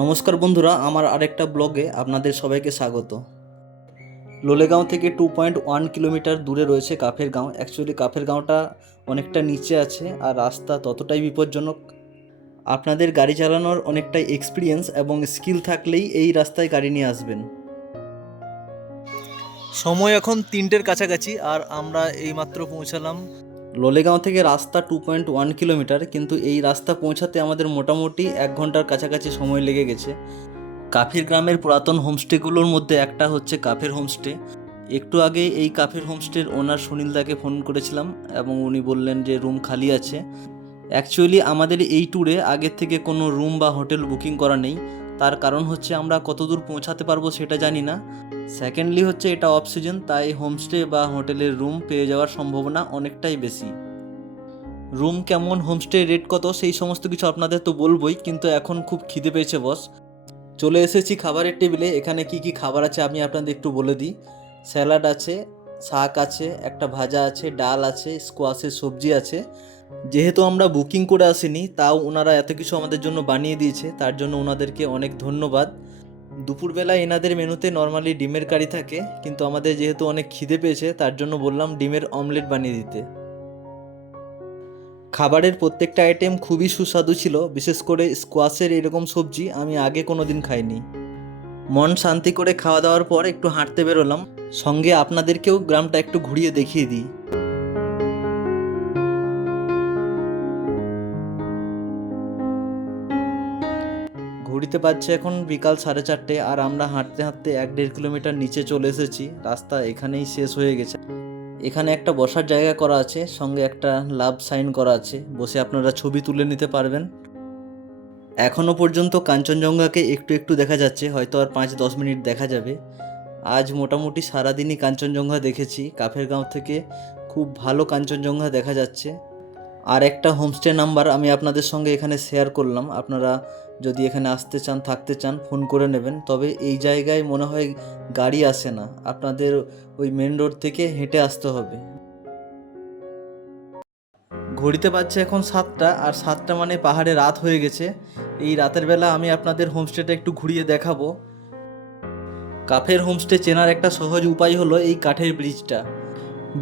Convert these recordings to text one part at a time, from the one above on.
নমস্কার বন্ধুরা, আমার আরেকটা ব্লগে আপনাদের সবাইকে স্বাগত। লোলেগাঁও থেকে 2.1 কিলোমিটার দূরে রয়েছে কাফের গাঁও। অ্যাকচুয়ালি কাফের গাঁওটা অনেকটা নিচে আছে আর রাস্তা ততটাই বিপজ্জনক। আপনাদের গাড়ি চালানোর অনেকটাই এক্সপিরিয়েন্স এবং স্কিল থাকলেই এই রাস্তায় গাড়ি নিয়ে আসবেন। সময় এখন 3টের কাছাকাছি আর আমরা এইমাত্র পৌঁছালাম। লোলেগাঁও থেকে রাস্তা 2.1 কিলোমিটার, কিন্তু এই রাস্তা পৌঁছাতে আমাদের মোটামুটি 1 ঘন্টার কাছাকাছি সময় লেগে গেছে। কাফির গ্রামের পুরাতন হোমস্টেগুলোর মধ্যে একটা হচ্ছে কাফের হোমস্টে। একটু আগে এই কাফের হোমস্টের ওনার সুনীলদাকে ফোন করেছিলাম এবং উনি বললেন যে রুম খালি আছে। অ্যাকচুয়ালি আমাদের এই ট্যুরে আগের থেকে কোনো রুম বা হোটেল বুকিং করা নেই। তার কারণ হচ্ছে আমরা কতদূর পৌঁছাতে পারবো সেটা জানি না। সেকেন্ডলি হচ্ছে এটা অফ সিজন, তাই হোমস্টে বা হোটেলের রুম পেয়ে যাওয়ার সম্ভাবনা অনেকটাই বেশি। রুম কেমন, হোমস্টে রেট কত, সেই সমস্ত কিছু আপনাদের তো বলবোই, কিন্তু এখন খুব খিদে পেয়েছে বস। চলে এসেছি খাবারের টেবিলে। এখানে কি কি খাবার আছে আমি আপনাদের একটু বলে দিই। স্যালাড আছে, শাক আছে, একটা ভাজা আছে, ডাল আছে, স্কোয়াশের সবজি আছে। যেহেতু আমরা বুকিং করে আসিনি, তাও ওনারা এত কিছু আমাদের জন্য বানিয়ে দিয়েছে, তার জন্য ওনাদেরকে অনেক ধন্যবাদ। দুপুরবেলা এনাদের মেনুতে নর্মালি ডিমের কারি থাকে, কিন্তু আমাদের যেহেতু অনেক খিদে পেয়েছে তার জন্য বললাম ডিমের অমলেট বানিয়ে দিতে। খাবারের প্রত্যেকটা আইটেম খুবই সুস্বাদু ছিল, বিশেষ করে স্কোয়াশের এরকম সবজি আমি আগে কোনো দিন খাইনি। মন শান্তি করে খাওয়া দাওয়ার পর একটু হাঁটতে বেরোলাম, সঙ্গে আপনাদেরকেও গ্রামটা একটু ঘুরিয়ে দেখিয়ে দিই। ঘুরিতে পারছে এখন বিকাল 4:30, আর আমরা হাঁটতে হাঁটতে 1-1.5 কিলোমিটার নিচে চলে এসেছি। রাস্তা এখানেই শেষ হয়ে গেছে। এখানে একটা বসার জায়গা করা আছে, সঙ্গে একটা লাভ সাইন করা আছে, বসে আপনারা ছবি তুলে নিতে পারবেন। এখনও পর্যন্ত কাঞ্চনজঙ্ঘাকে একটু একটু দেখা যাচ্ছে, হয়তো আর 5-10 মিনিট দেখা যাবে। আজ মোটামুটি সারাদিনই কাঞ্চনজঙ্ঘা দেখেছি। কাফের গাঁও থেকে খুব ভালো কাঞ্চনজঙ্ঘা দেখা যাচ্ছে। আর একটা হোমস্টে নাম্বার আমি আপনাদের সঙ্গে এখানে শেয়ার করলাম। আপনারা যদি এখানে আসতে চান, থাকতে চান, ফোন করে নেবেন। তবে এই জায়গায় মনে হয় গাড়ি আসে না, আপনাদের ওই মেন রোড থেকে হেঁটে আসতে হবে। ঘড়িতে বাজছে এখন 7টা, আর 7টা মানে পাহাড়ে রাত হয়ে গেছে। এই রাতের বেলা আমি আপনাদের হোমস্টেটা একটু ঘুরিয়ে দেখাবো। কাফের হোমস্টে চেনার একটা সহজ উপায় হলো এই কাঠের ব্রিজটা।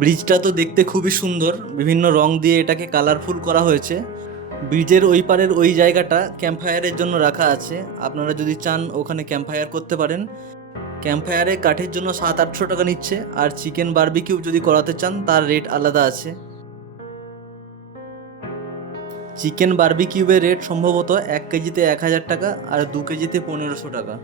ব্রিজটা তো দেখতে খুবই সুন্দর, বিভিন্ন রং দিয়ে এটাকে কালারফুল করা হয়েছে। ব্রিজের ওই পারের ওই জায়গাটা ক্যাম্পফায়ারের জন্য রাখা আছে, আপনারা যদি চান ওখানে ক্যাম্পফায়ার করতে পারেন। ক্যাম্পফায়ারে কাঠের জন্য 700-800 টাকা নিচ্ছে, আর চিকেন বারবিকিউ যদি করাতে চান তার রেট আলাদা আছে। চিকেন বারবিকিউবের রেট সম্ভবত 1 কেজিতে 1000 টাকা আর 2 কেজিতে 1500 টাকা।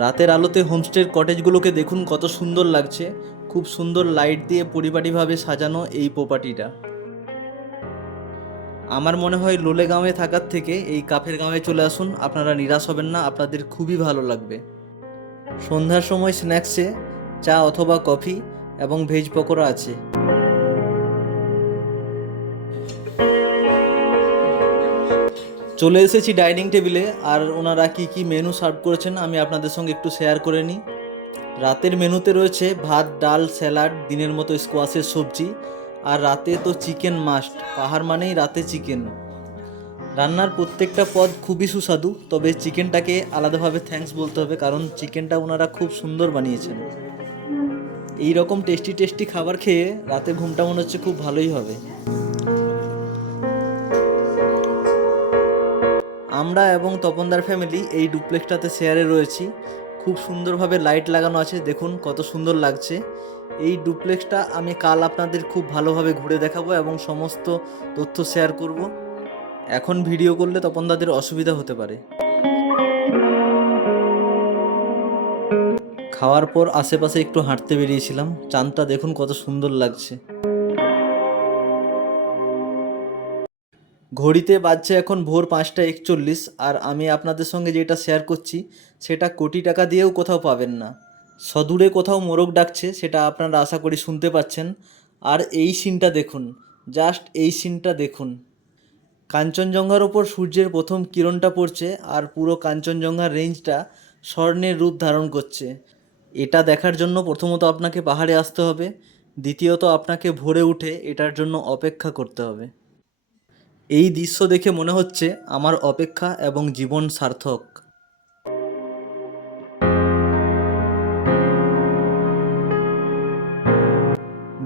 রাতের আলোতে হোমস্টের কটেজগুলোকে দেখুন কত সুন্দর লাগছে। খুব সুন্দর লাইট দিয়ে পরিপাটিভাবে সাজানো এই প্রপার্টিটা। আমার মনে হয় লোলেগাঁওয়ে থাকার থেকে এই কাফের গাঁওয়ে চলে আসুন, আপনারা নিরাশ হবেন না, আপনাদের খুবই ভালো লাগবে। সন্ধ্যার সময় স্ন্যাক্সে চা অথবা কফি এবং ভেজ পকোড়া আছে। চলে এসেছি ডাইনিং টেবিলে, আর ওনারা কি কি মেনু সার্ভ করেছেন আমি আপনাদের সঙ্গে একটু শেয়ার করে নিই। রাতের মেনুতে রয়েছে ভাত, ডাল, স্যালাড, দিনের মতো স্কোয়াশের সবজি, আর রাতে তো চিকেন মাস্ট, পাহাড় মানেই রাতে চিকেন। রান্নার প্রত্যেকটা পদ খুবই সুস্বাদু, তবে চিকেনটাকে আলাদাভাবে থ্যাঙ্কস বলতে হবে, কারণ চিকেনটা ওনারা খুব সুন্দর বানিয়েছেন। এই রকম টেস্টি টেস্টি খাবার খেয়ে রাতে ঘুমটা মনে হচ্ছে খুব ভালোই হবে। আমরা এবং তপনদার ফ্যামিলি এই ডুপ্লেক্সটাতে শেয়ারে রয়েছি। খুব সুন্দরভাবে লাইট লাগানো আছে, দেখুন কত সুন্দর লাগছে। এই ডুপ্লেক্সটা আমি কাল আপনাদের খুব ভালোভাবে ঘুরে দেখাবো এবং সমস্ত তথ্য শেয়ার করব। এখন ভিডিও করলে তপনদাদের অসুবিধা হতে পারে। খাওয়ার পর আশেপাশে একটু হাঁটতে বেরিয়েছিলাম। চাঁদটা দেখুন কত সুন্দর লাগছে। ঘড়িতে বাজছে এখন ভোর 5টা 41, আর আমি আপনাদের সঙ্গে যেটা শেয়ার করছি সেটা কোটি টাকা দিয়েও কোথাও পাবেন না। সদূরে কোথাও মোরগ ডাকছে, সেটা আপনারা আশা করি শুনতে পাচ্ছেন। আর এই সিনটা দেখুন, জাস্ট এই সিনটা দেখুন। কাঞ্চনজঙ্ঘার ওপর সূর্যের প্রথম কিরণটা পড়ছে, আর পুরো কাঞ্চনজঙ্ঘার রেঞ্জটা স্বর্ণের রূপ ধারণ করছে। এটা দেখার জন্য প্রথমত আপনাকে পাহাড়ে আসতে হবে, দ্বিতীয়ত আপনাকে ভোরে উঠে এটার জন্য অপেক্ষা করতে হবে। এই দৃশ্য দেখে মনে হচ্ছে আমার অপেক্ষা এবং জীবন সার্থক।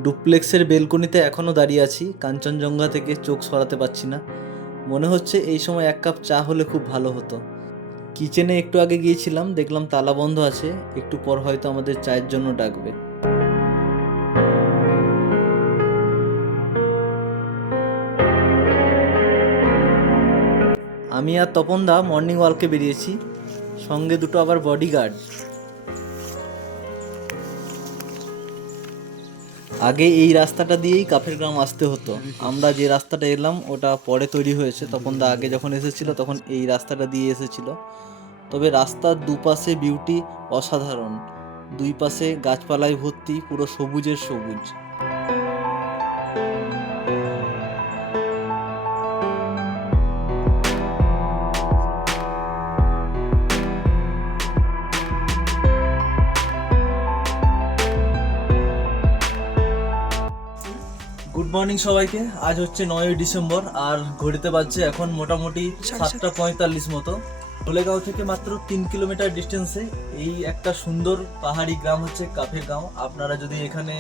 ডুপ্লেক্সের বেলকনিতে এখনও দাঁড়িয়ে আছি, কাঞ্চনজঙ্ঘা থেকে চোখ সরাতে পারছি না। মনে হচ্ছে এই সময় এক কাপ চা হলে খুব ভালো হতো। কিচেনে একটু আগে গিয়েছিলাম, দেখলাম তালা বন্ধ আছে, একটু পর হয়তো আমাদের চায়ের জন্য ডাকবে। আমি আর তপনদা মর্নিং ওয়ার্কে বেরিয়েছি, সঙ্গে দুটো আবার বডিগার্ড। আগে এই রাস্তাটা দিয়েই কাফের গ্রাম আসতে হতো। আমরা যে রাস্তাটা এলাম ওটা পরে তৈরি হয়েছে, তপনদা আগে যখন এসেছিল তখন এই রাস্তাটা দিয়ে এসেছিল। তবে রাস্তার দুপাশে বিউটি অসাধারণ, দুই পাশে গাছপালায় ভর্তি, পুরো সবুজের সবুজ। গুড মর্নিং সবাইকে। আজ হচ্ছে 9ই ডিসেম্বর আর ঘড়িতে বাজছে এখন মোটামুটি 7:45 মতো। লোলেগাঁও থেকে মাত্র 3 কিলোমিটার ডিস্টেন্সে এই একটা সুন্দর পাহাড়ি গ্রাম হচ্ছে কাফের গাঁও। আপনারা যদি এখানে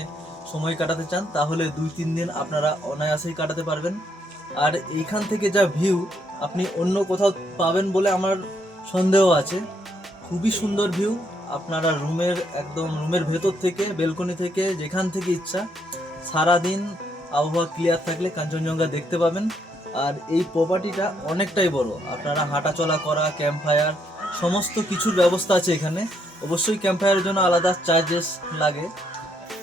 সময় কাটাতে চান তাহলে 2-3 দিন আপনারা অনায়াসেই কাটাতে পারবেন। আর এইখান থেকে যা ভিউ আপনি অন্য কোথাও পাবেন বলে আমার সন্দেহ আছে। খুবই সুন্দর ভিউ। আপনারা রুমের ভেতর থেকে, বেলকনি থেকে, যেখান থেকে ইচ্ছা সারাদিন আবহাওয়া ক্লিয়ার থাকলে কাঞ্চনজঙ্ঘা দেখতে পাবেন। আর এই প্রপার্টিটা অনেকটাই বড়, আপনারা হাঁটাচলা করা, ক্যাম্প ফায়ার সমস্ত কিছুর ব্যবস্থা আছে এখানে। অবশ্যই ক্যাম্প ফায়ারের জন্য আলাদা চার্জেস লাগে।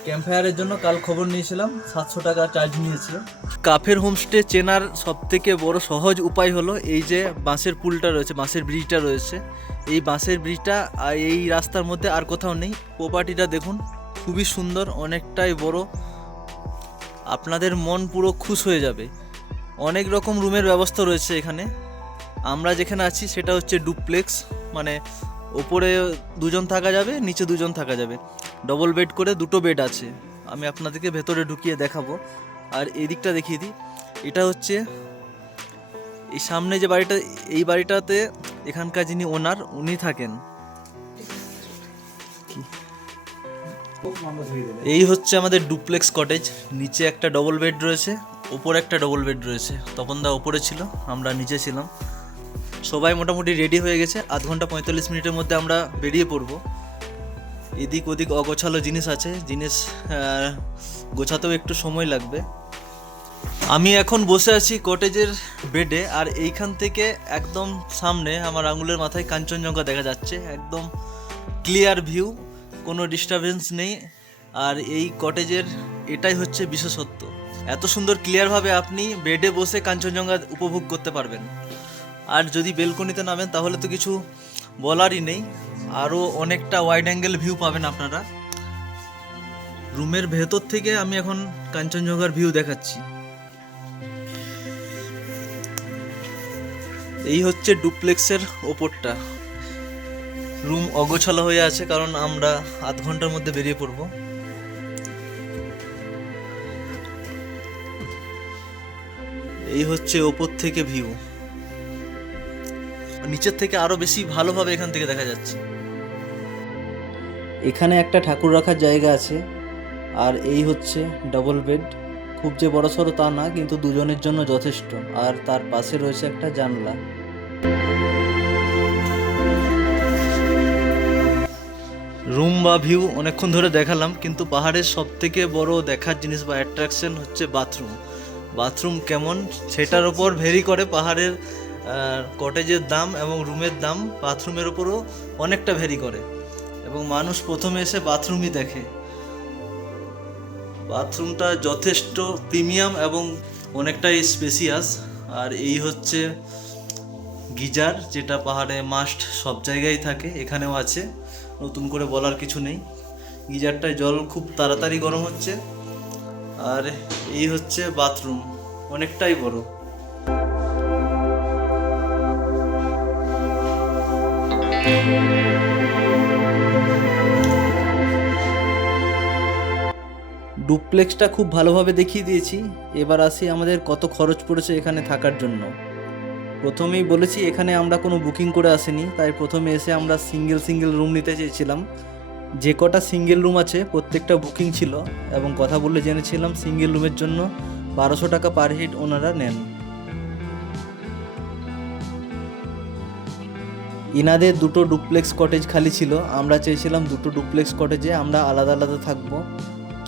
ক্যাম্প ফায়ারের জন্য কাল খবর নিয়েছিলাম, 700 টাকা চার্জ নিয়েছে। কাফের হোমস্টে চেনার সব থেকে বড় সহজ উপায় হলো এই যে বাঁশের পুলটা রয়েছে, বাঁশের ব্রিজটা রয়েছে। এই বাঁশের ব্রিজটা এই রাস্তার মধ্যে আর কোথাও নেই। প্রপার্টিটা দেখুন, খুবই সুন্দর, অনেকটাই বড়, আপনাদের মন পুরো খুশ হয়ে যাবে। অনেক রকম রুমের ব্যবস্থা রয়েছে এখানে। আমরা যেখানে আছি সেটা হচ্ছে ডুপ্লেক্স, মানে ওপরে 2জন থাকা যাবে, নিচে 2জন থাকা যাবে। ডবল বেড করে 2টো বেড আছে। আমি আপনাদেরকে ভেতরে ঢুকিয়ে দেখাবো। আর এই দিকটা দেখিয়ে দিই, এটা হচ্ছে এই সামনে যে বাড়িটা, এই বাড়িটাতে এখানকার যিনি ওনার উনি থাকেন। এই হচ্ছে আমাদের ডুপ্লেক্স কটেজ। নিচে একটা ডবল বেড রয়েছে, ওপরে একটা ডবল বেড রয়েছে। তপনদা ওপরে ছিল, আমরা নিচে ছিলাম। সবাই মোটামুটি রেডি হয়ে গেছে, 1 ঘন্টা 45 মিনিটের মধ্যে আমরা বেরিয়ে পড়ব। এদিক ওদিক অগোছালো জিনিস আছে, জিনিস গোছাতেও একটু সময় লাগবে। আমি এখন বসে আছি কটেজের বেডে, আর এইখান থেকে একদম সামনে আমার আঙুলের মাথায় কাঞ্চনজঙ্ঘা দেখা যাচ্ছে। একদম ক্লিয়ার ভিউ, কোনো ডিস্টারবেন্স নেই। আর এই কটেজের এটাই হচ্ছে বিশেষত্ব, এত সুন্দর ক্লিয়ারভাবে আপনি বেডে বসে কাঞ্চনজঙ্ঘা উপভোগ করতে পারবেন। আর যদি বেলকনিতে নামেন তাহলে তো কিছু বলারই নেই, আরও অনেকটা ওয়াইড অ্যাঙ্গেল ভিউ পাবেন আপনারা। রুমের ভেতর থেকে আমি এখন কাঞ্চনজঙ্ঘার ভিউ দেখাচ্ছি। এই হচ্ছে ডুপ্লেক্সের ওপরটা। রুম অগোছালো হয়ে আছে কারণ আমরা 1/2 ঘন্টার মধ্যে বেরিয়ে পড়ব। এই হচ্ছে ওপর থেকে ভিউ, নিচের থেকে আরো বেশি ভালোভাবে এখান থেকে দেখা যাচ্ছে। এখানে একটা ঠাকুর রাখার জায়গা আছে। আর এই হচ্ছে ডবল বেড, খুব যে বড়সড় তা না, কিন্তু 2জনের জন্য যথেষ্ট। আর তার পাশে রয়েছে একটা জানলা। রুম বা ভিউ অনেকক্ষণ ধরে দেখালাম, কিন্তু পাহাড়ের সব থেকে বড় দেখার জিনিস বা অ্যাট্রাকশন হচ্ছে বাথরুম। বাথরুম কেমন সেটার ওপর ভেরি করে পাহাড়ের কটেজের দাম এবং রুমের দাম বাথরুমের ওপরও অনেকটা ভেরি করে। এবং মানুষ প্রথমে এসে বাথরুমই দেখে। বাথরুমটা যথেষ্ট প্রিমিয়াম এবং অনেকটাই স্পেসিয়াস। আর এই হচ্ছে গিজার, যেটা পাহাড়ে মাস্ট সব জায়গায় থাকে, এখানেও আছে, নতুন করে বলার কিছু নেই। গিজারটায় জল খুব তাড়াতাড়ি গরম হচ্ছে। আর এই হচ্ছে বাথরুম, অনেকটাই বড়। ডুপ্লেক্সটা খুব ভালোভাবে দেখিয়ে দিয়েছি। এবার আসি আমাদের কত খরচ পড়েছে এখানে থাকার জন্য। প্রথমেই বলেছি এখানে আমরা কোনো বুকিং করে আসিনি, তাই প্রথমে এসে আমরা সিঙ্গেল রুম নিতে চেয়েছিলাম। যে কটা সিঙ্গেল রুম আছে প্রত্যেকটা বুকিং ছিল এবং কথা বলে জেনেছিলাম সিঙ্গেল রুমের জন্য 1200 টাকা পার হেড ওনারা নেন। ইনাদের দুটো ডুপ্লেক্স কটেজ খালি ছিল, আমরা চেয়েছিলাম দুটো ডুপ্লেক্স কটেজে আমরা আলাদা আলাদা থাকবো,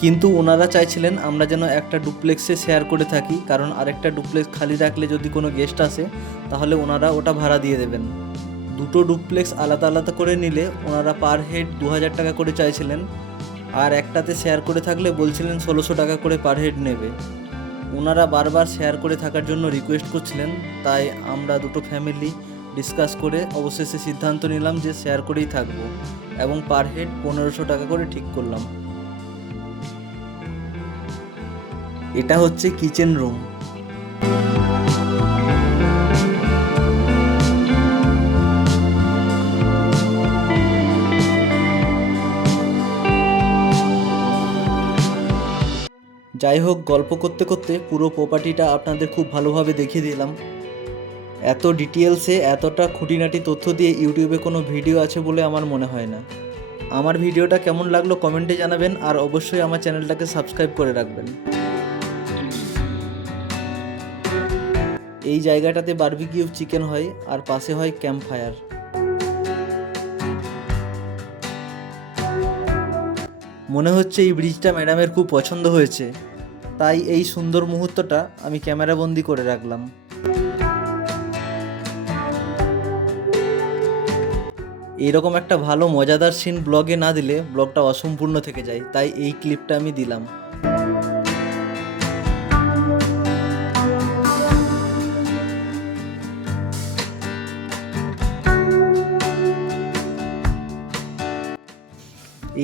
কিন্তু ওনারা চাইছিলেন আমরা যেন একটা ডুপ্লেক্সে শেয়ার করে থাকি, কারণ আরেকটা ডুপ্লেক্স খালি রাখলে যদি কোনো গেস্ট আসে তাহলে ওনারা ওটা ভাড়া দিয়ে দেবেন। দুটো ডুপ্লেক্স আলাদা আলাদা করে নিলে ওনারা পার হেড 2000 টাকা করে চাইছিলেন, আর একটাতে শেয়ার করে থাকলে বলছিলেন 1600 টাকা করে পার হেড নেবে। ওনারা বারবার শেয়ার করে থাকার জন্য রিকোয়েস্ট করছিলেন, তাই আমরা দুটো ফ্যামিলি ডিসকাস করে অবশেষে সিদ্ধান্ত নিলাম যে শেয়ার করেই থাকবো এবং পার হেড 1500 টাকা করে ঠিক করলাম। এটা হচ্ছে কিচেন রুম। যাই হোক, গল্প করতে করতে পুরো প্রপার্টিটা আপনাদের খুব ভালোভাবে দেখিয়ে দিলাম। এত ডিটেলসে এতটা খুঁটিনাটি তথ্য দিয়ে ইউটিউবে কোনো ভিডিও আছে বলে আমার মনে হয় না। আমার ভিডিওটা কেমন লাগলো কমেন্টে জানাবেন, আর অবশ্যই আমার চ্যানেলটাকে সাবস্ক্রাইব করে রাখবেন। এই জায়গাটাতে বারবিকিউ চিকেন হয় আর পাশে হয় ক্যাম্প ফায়ার। মনে হচ্ছে এই ব্রিজটা ম্যাডামের খুব পছন্দ হয়েছে, তাই এই সুন্দর মুহূর্তটা আমি ক্যামেরাবন্দি করে রাখলাম। এইরকম একটা ভালো মজাদার সিন ব্লগে না দিলে ব্লগটা অসম্পূর্ণ থেকে যায়, তাই এই ক্লিপটা আমি দিলাম।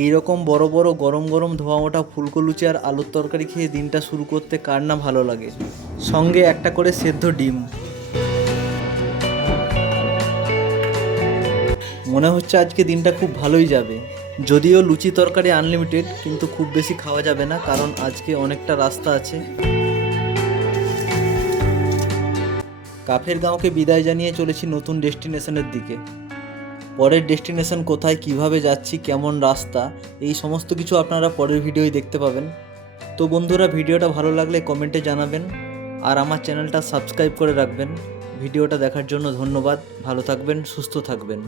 এইরকম বড় বড় গরম গরম ধোয়া ওঠা ফুলকো লুচি আর আলুর তরকারি খেয়ে দিনটা শুরু করতে কার না ভালো লাগে, সঙ্গে একটা করে সেদ্ধ ডিম। মনে হচ্ছে আজকে দিনটা খুব ভালোই যাবে। যদিও লুচি তরকারি আনলিমিটেড, কিন্তু খুব বেশি খাওয়া যাবে না, কারণ আজকে অনেকটা রাস্তা আছে। কাফের গাঁওকে বিদায় জানিয়ে চলেছি নতুন ডেস্টিনেশনের দিকে। পরের ডেস্টিনেশন কোথায়, কিভাবে যাচ্ছি, কেমন রাস্তা, এই সমস্ত কিছু আপনারা পরের ভিডিওই দেখতে পাবেন। তো বন্ধুরা, ভিডিওটা ভালো লাগলে কমেন্টে জানাবেন আর আমার চ্যানেলটা সাবস্ক্রাইব করে রাখবেন। ভিডিওটা দেখার জন্য ধন্যবাদ। ভালো থাকবেন, সুস্থ থাকবেন।